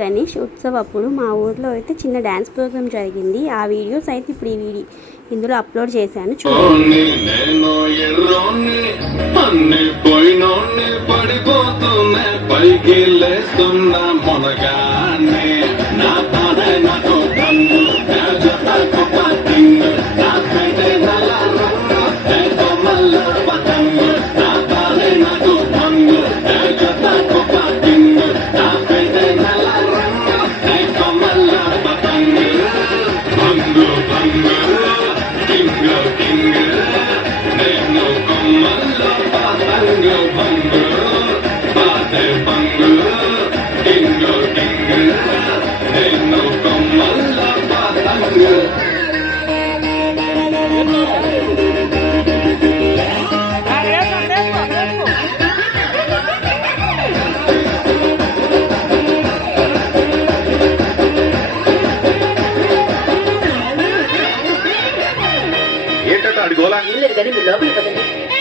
గణేష్ ఉత్సవ్ అప్పుడు మా ఊర్లో అయితే చిన్న డ్యాన్స్ ప్రోగ్రామ్ జరిగింది. ఆ వీడియోస్ అయితే ఇప్పుడు ఇందులో అప్లోడ్ చేశాను చూడండి.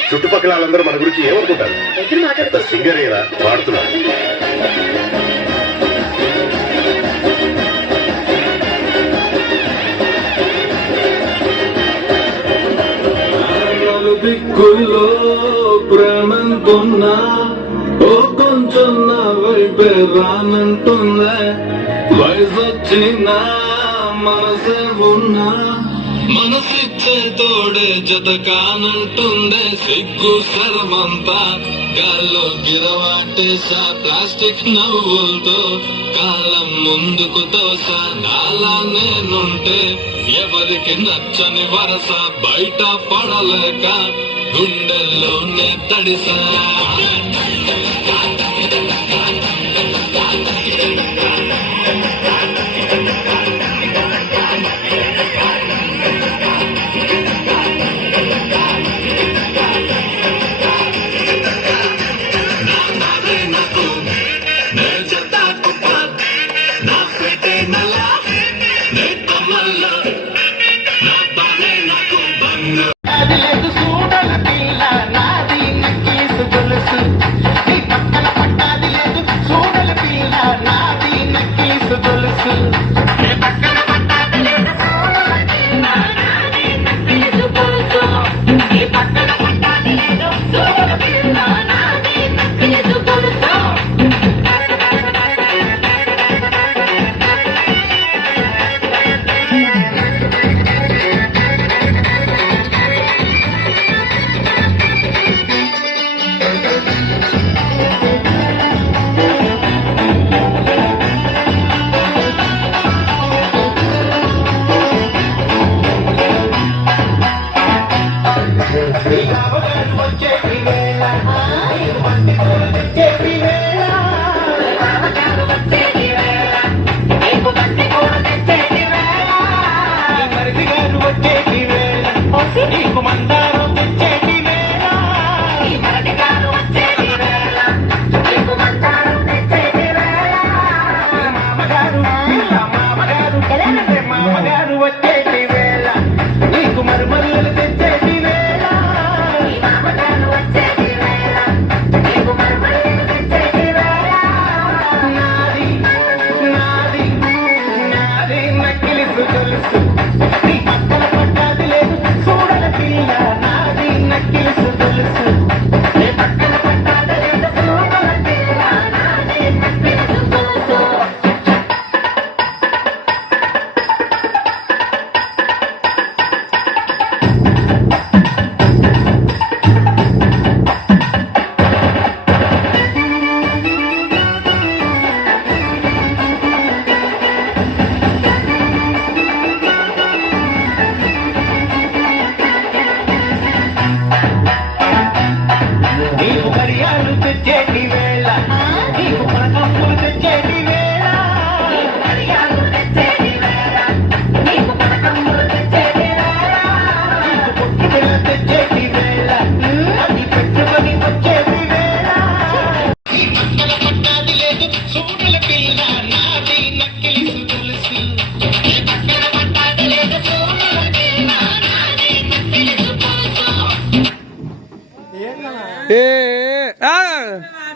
చుట్టుపక్కల వాళ్ళందరూ మన గురించి ఏమనుకుంటారు? సింగర్ ఏరా వాడుతున్నారు. దిక్కుల్లో ప్రేమంటున్నా ఓ కొంచెం నా వైపే రానంటుందే, వయసొచ్చినా మనసే ఉన్నా మనసిచ్చే తోడే జత కానంటుందే, సిగ్గు సర్వంతా గాల్లో గిరవాటేసా ప్లాస్టిక్ నవ్వులతో కాలం ముందుకు తోసా, నాలా నేనుంటే ఎవరికి నచ్చని వరస బయట పడలేక గుండెల్లోనే తడిసా.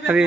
అది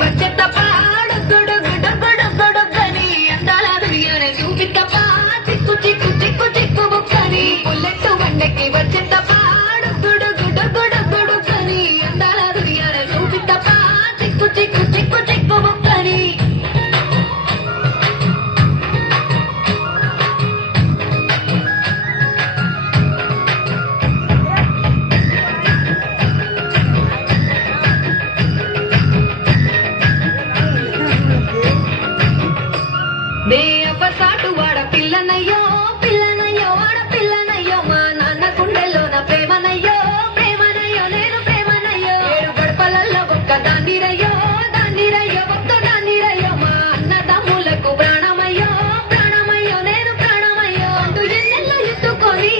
వచ్చే తప్ప డొగ్గుడు డొగ్గుడు డొగ్గుడొగ్గని అందాల దునియానే చూపి తప్ప చిక్కు చిక్కు చిక్కు చిక్కు బుక్కని బుల్లెట్ బండకి వచ్చే తప్ప డొగ్గుడు డొగ్గుడు డొగ్గుడొగ్గని అందాల దునియానే చూపి తప్ప చిక్కు చిక్కు చిక్కు చిక్కు బుక్కని నే అప్పసాటు వాడ పిల్లనయ్యో పిల్లనయ్యో వాడ పిల్లనయ్యో మా నాన్న గుండెల్లోన ప్రేమనయ్యో ప్రేమనయ్యో నేను ప్రేమనయ్యో ఏడు గడపలల్లో ఒక్క దాన్నిరయ్యో దాన్నిరయ్యో ఒక్క దాన్నిరయ్యో మా అన్నదమ్ములకు ప్రాణమయ్యో ప్రాణమయ్యో నేను ప్రాణమయ్యో అంటూ ఎన్నెల్లో ఎత్తుకొని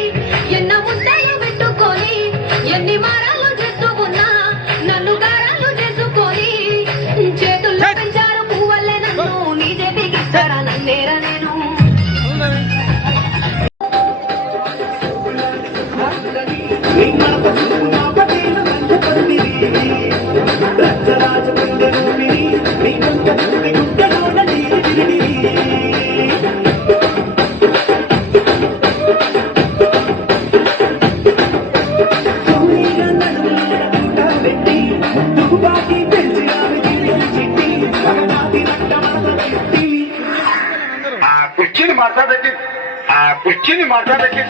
ఎన్న ముద్దలు పెట్టుకొని ఎన్ని మారాలు చేస్తూ ఉన్నా నన్ను గారాలు చేసుకొని చేతుల్లో పెంచారు పువ్వల్లే నన్ను నీ చేతికి ఇస్తారా నన్నేరా నేను కుర్చీని మాట్లాడకి కుర్చీని మాట్లాడకి